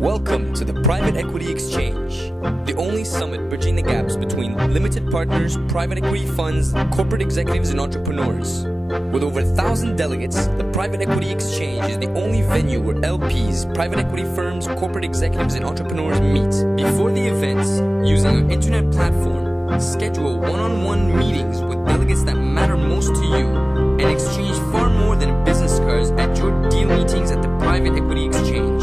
Welcome to the Private Equity Exchange, the only summit bridging the gaps between limited partners, private equity funds, corporate executives, and entrepreneurs. With over 1,000 delegates, the Private Equity Exchange is the only venue where LPs, private equity firms, corporate executives, and entrepreneurs meet. Before the events, using our internet platform, schedule one-on-one meetings with delegates that matter most to you, and exchange far more than business cards at your deal meetings at the Private Equity Exchange.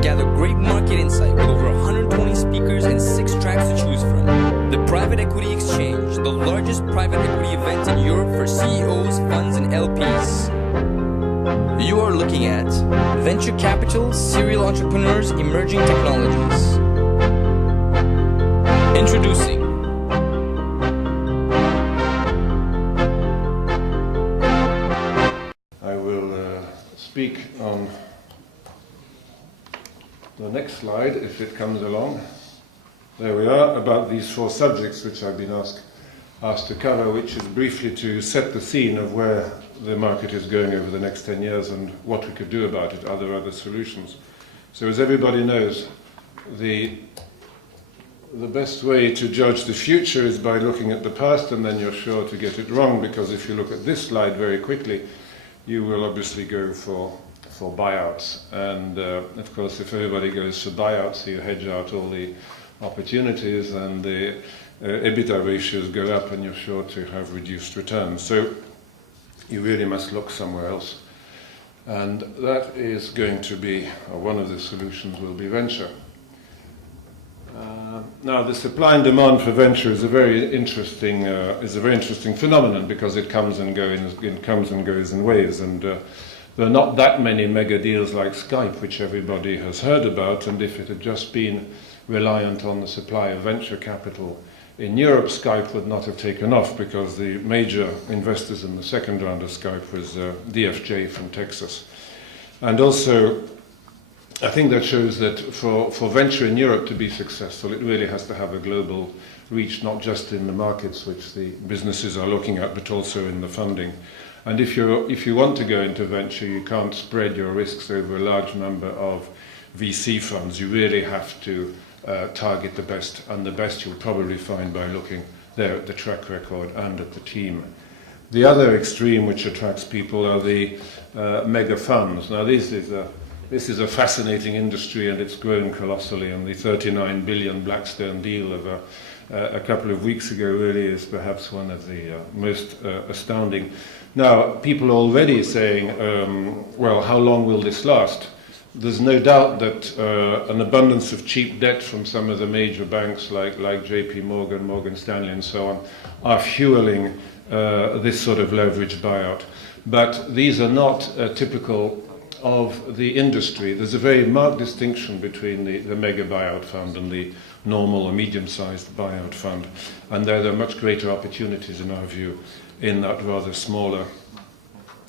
Gather great market insight with over 120 speakers and 6 tracks to choose from. The Private Equity Exchange, the largest private equity event in Europe for CEOs, funds, and LPs. You are looking at venture capital, serial entrepreneurs, emerging technologies. Introducing I will speak on the next slide, if it comes along. There we are, about these 4 subjects which I've been asked to cover, which is briefly to set the scene of where the market is going over the next 10 years and what we could do about it, are there other solutions. So as everybody knows, the best way to judge the future is by looking at the past, and then you're sure to get it wrong, because if you look at this slide very quickly, you will obviously go for buyouts. And of course, if everybody goes for buyouts, you hedge out all the opportunities, and the EBITDA ratios go up, and you're sure to have reduced returns. So you really must look somewhere else. And that is going to be, or one of the solutions will be venture. Now, the supply and demand for venture is a very interesting phenomenon, because it comes and goes in waves. And there are not that many mega deals like Skype, which everybody has heard about, and if it had just been reliant on the supply of venture capital in Europe, Skype would not have taken off, because the major investors in the second round of Skype was DFJ from Texas. And also, I think that shows that for venture in Europe to be successful, it really has to have a global reach, not just in the markets which the businesses are looking at, but also in the funding. And if you want to go into venture, you can't spread your risks over a large number of VC funds. You really have to target the best, and the best you'll probably find by looking there at the track record and at the team. The other extreme which attracts people are the mega funds. Now, this is a fascinating industry, and it's grown colossally, and the 39 billion Blackstone deal of a couple of weeks ago really is perhaps one of the most astounding. Now, people are already saying, well, how long will this last? There's no doubt that an abundance of cheap debt from some of the major banks like JP Morgan, Morgan Stanley and so on are fueling this sort of leveraged buyout. But these are not typical of the industry. There's a very marked distinction between the mega buyout fund and the normal or medium-sized buyout fund, and there are much greater opportunities in our view in that rather smaller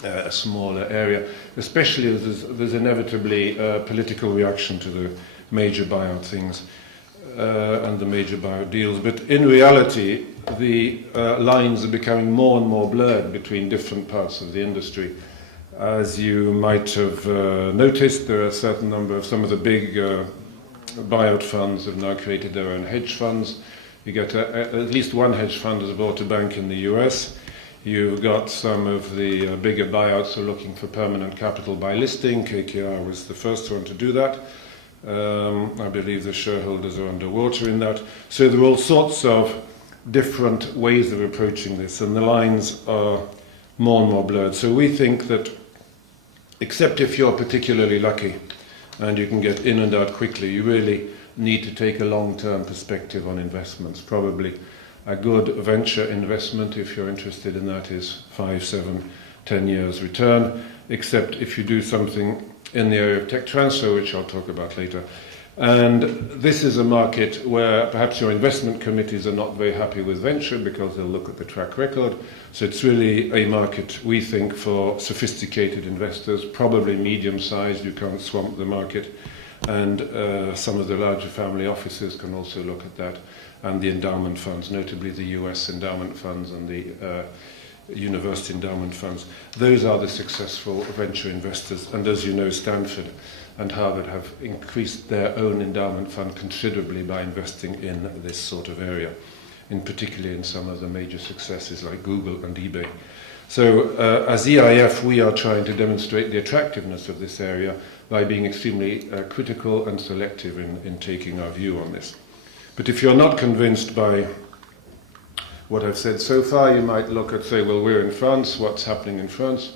area, especially as there's inevitably a political reaction to the major buyout things and the major buyout deals. But in reality, the lines are becoming more and more blurred between different parts of the industry. As you might have noticed, there are a certain number of some of the big buyout funds have now created their own hedge funds. You get at least one hedge fund has bought a bank in the US. You've got some of the bigger buyouts who are looking for permanent capital by listing. KKR was the first one to do that. I believe the shareholders are underwater in that. So there are all sorts of different ways of approaching this, and the lines are more and more blurred. So we think that, except if you're particularly lucky and you can get in and out quickly, you really need to take a long-term perspective on investments. Probably a good venture investment, if you're interested in that, is 5, 7, 10 years return, except if you do something in the area of tech transfer, which I'll talk about later. And this is a market where perhaps your investment committees are not very happy with venture, because they'll look at the track record. So it's really a market, we think, for sophisticated investors, probably medium-sized. You can't swamp the market. And some of the larger family offices can also look at that, and the endowment funds, notably the US endowment funds and the university endowment funds. Those are the successful venture investors. And as you know, Stanford and Harvard have increased their own endowment fund considerably by investing in this sort of area, in particularly in some of the major successes like Google and eBay. So as EIF, we are trying to demonstrate the attractiveness of this area by being extremely critical and selective in taking our view on this. But if you're not convinced by what I've said so far, you might look at, say, well, we're in France, what's happening in France?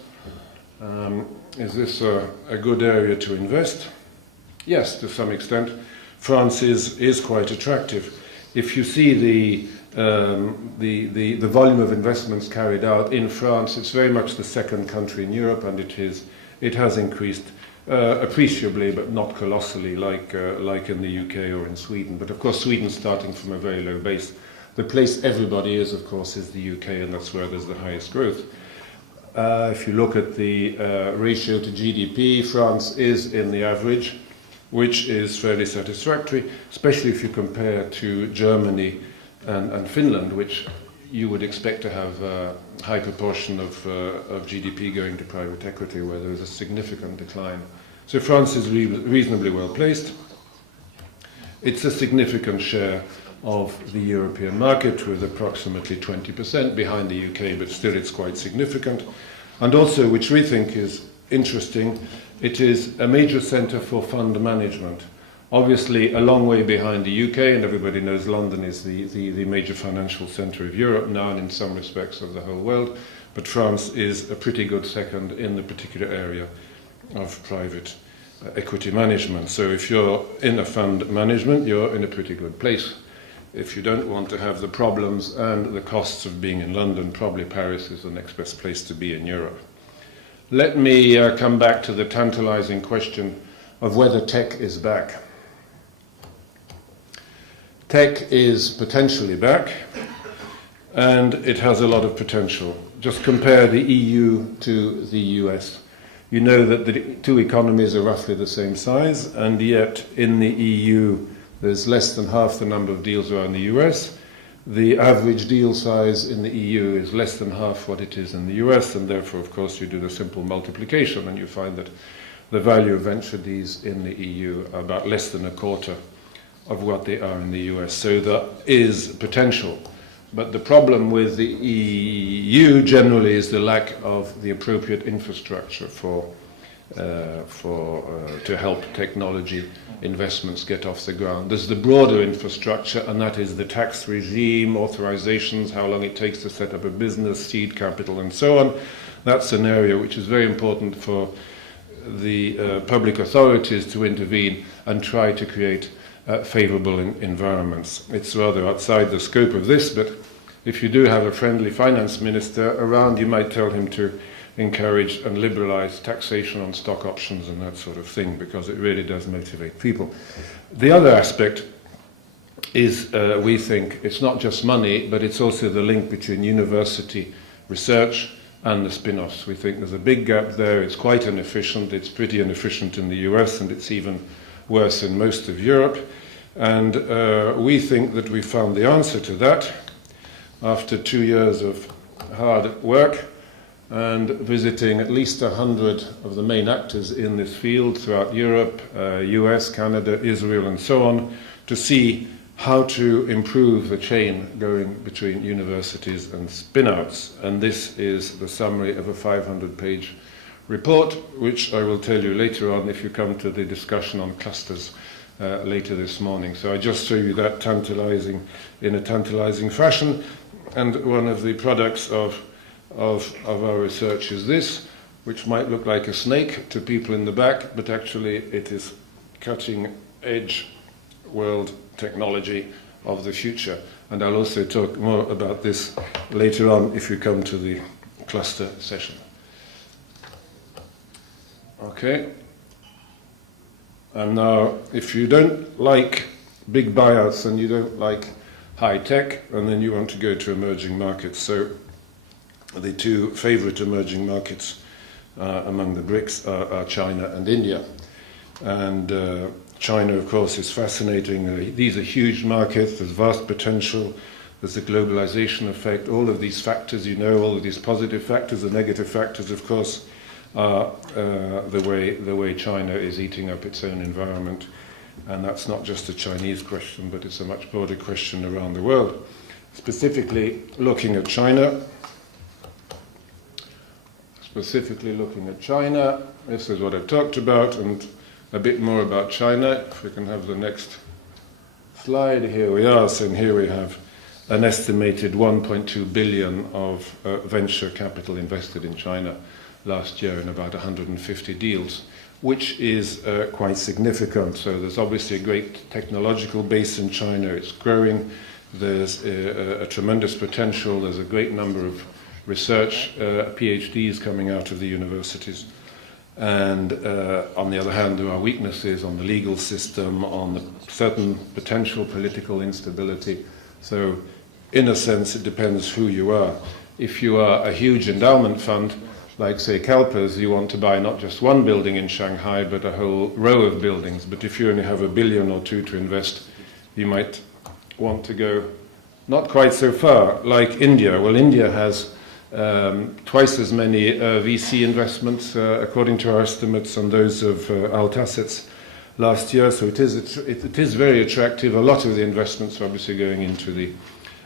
Is this a good area to invest? Yes, to some extent. France is quite attractive. If you see the volume of investments carried out in France, it's very much the second country in Europe, and it has increased appreciably, but not colossally, like in the UK or in Sweden. But of course, Sweden's starting from a very low base. The place everybody is, of course, is the UK, and that's where there's the highest growth. If you look at the ratio to GDP, France is in the average, which is fairly satisfactory, especially if you compare to Germany and Finland, which you would expect to have a high proportion of GDP going to private equity, where there is a significant decline. So France is reasonably well placed. It's a significant share of the European market, with approximately 20% behind the UK, but still it's quite significant. And also, which we think is interesting, it is a major centre for fund management. Obviously, a long way behind the UK, and everybody knows London is the major financial centre of Europe now, and in some respects of the whole world. But France is a pretty good second in the particular area of private equity management. So if you're in a fund management, you're in a pretty good place. If you don't want to have the problems and the costs of being in London, probably Paris is the next best place to be in Europe. Let me come back to the tantalizing question of whether tech is back. Tech is potentially back, and it has a lot of potential. Just compare the EU to the US. You know that the two economies are roughly the same size, and yet in the EU there's less than half the number of deals around the US. The average deal size in the EU is less than half what it is in the US, and therefore, of course, you do the simple multiplication and you find that the value of venture deals in the EU are about less than a quarter of what they are in the US. So there is potential. But the problem with the EU generally is the lack of the appropriate infrastructure to help technology investments get off the ground. There's the broader infrastructure, and that is the tax regime, authorizations, how long it takes to set up a business, seed capital, and so on. That's an area which is very important for the public authorities to intervene and try to create favorable environments. It's rather outside the scope of this, but if you do have a friendly finance minister around, you might tell him to encourage and liberalize taxation on stock options and that sort of thing, because it really does motivate people. The other aspect is, we think, it's not just money, but it's also the link between university research and the spin-offs. We think there's a big gap there. It's quite inefficient. It's pretty inefficient in the US, and it's even worse in most of Europe. And we think that we found the answer to that after 2 years of hard work and visiting at least 100 of the main actors in this field throughout Europe, US, Canada, Israel, and so on, to see how to improve the chain going between universities and spin-outs. And this is the summary of a 500-page report, which I will tell you later on if you come to the discussion on clusters later this morning. So I just show you that in a tantalizing fashion. And one of the products of our research is this, which might look like a snake to people in the back, but actually it is cutting-edge world technology of the future. And I'll also talk more about this later on if you come to the cluster session. Okay. And now, if you don't like big buyouts and you don't like high tech, and then you want to go to emerging markets. So the two favorite emerging markets among the BRICS are China and India. And China, of course, is fascinating. These are huge markets. There's vast potential. there's a globalization effect. All of these factors, you know, all of these positive factors, the negative factors, of course, are the way China is eating up its own environment. And that's not just a Chinese question, but it's a much broader question around the world. Specifically looking at China, this is what I've talked about, and a bit more about China. If we can have the next slide, here we are. So here we have an estimated 1.2 billion of venture capital invested in China last year in about 150 deals, which is quite significant. So there's obviously a great technological base in China. It's growing. There's a tremendous potential. There's a great number of research PhDs coming out of the universities. And on the other hand, there are weaknesses on the legal system, on the certain potential political instability. So in a sense, it depends who you are. If you are a huge endowment fund, like say CalPERS, you want to buy not just one building in Shanghai, but a whole row of buildings. But if you only have $1 billion or $2 billion to invest, you might want to go not quite so far, like India. Well, India has twice as many VC investments, according to our estimates, on those of alt assets last year. So it is very attractive. A lot of the investments are obviously going into the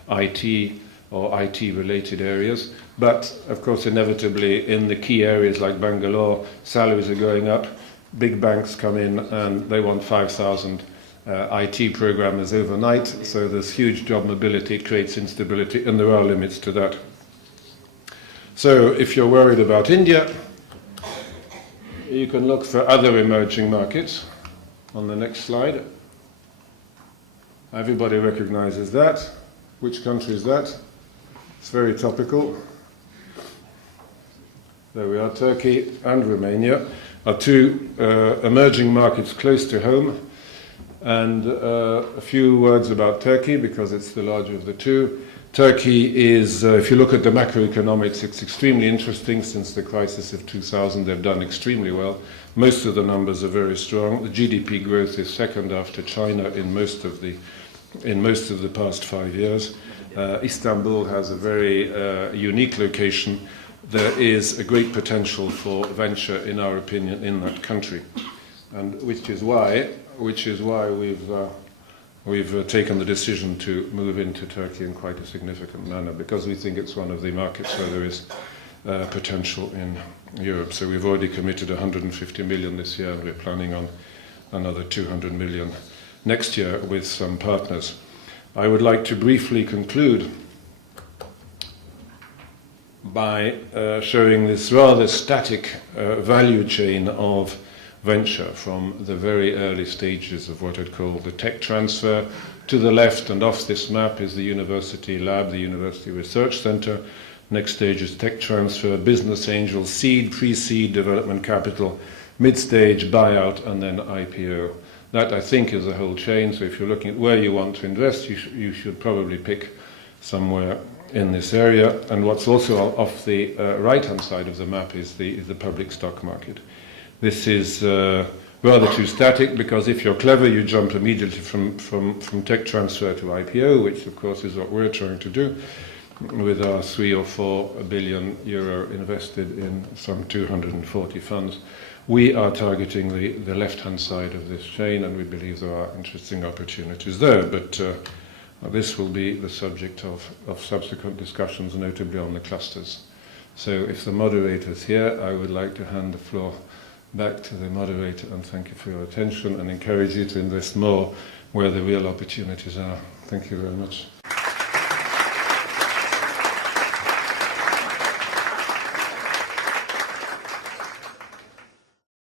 IT or IT-related areas. But, of course, inevitably, in the key areas like Bangalore, salaries are going up. Big banks come in and they want 5,000 IT programmers overnight. So there's huge job mobility, it creates instability, and there are limits to that. So if you're worried about India, you can look for other emerging markets. On the next slide. Everybody recognizes that. Which country is that? It's very topical. There we are. Turkey and Romania are two emerging markets close to home. And a few words about Turkey, because it's the larger of the two. Turkey is, if you look at the macroeconomics, it's extremely interesting. Since the crisis of 2000, they've done extremely well. Most of the numbers are very strong. The GDP growth is second after China in most of the past 5 years. Istanbul has a very unique location. There is a great potential for venture, in our opinion, in that country, and which is why we've taken the decision to move into Turkey in quite a significant manner, because we think it's one of the markets where there is potential in Europe. So we've already committed 150 million this year, and we're planning on another 200 million next year with some partners. I would like to briefly conclude by showing this rather static value chain of venture from the very early stages of what I'd call the tech transfer. To the left and off this map is the university lab, the University Research Center. Next stage is tech transfer, business angels, seed, pre-seed, development capital, mid-stage, buyout, and then IPO. That, I think, is a whole chain. So if you're looking at where you want to invest, you should probably pick somewhere in this area. And what's also off the right-hand side of the map is the public stock market. This is rather too static, because if you're clever, you jump immediately from tech transfer to IPO, which of course is what we're trying to do with our 3 or 4 billion euro invested in some 240 funds. We are targeting the left-hand side of this chain, and we believe there are interesting opportunities there. But this will be the subject of subsequent discussions, notably on the clusters. So if the moderator's here, I would like to hand the floor back to the moderator, and thank you for your attention, and encourage you to invest more where the real opportunities are. Thank you very much.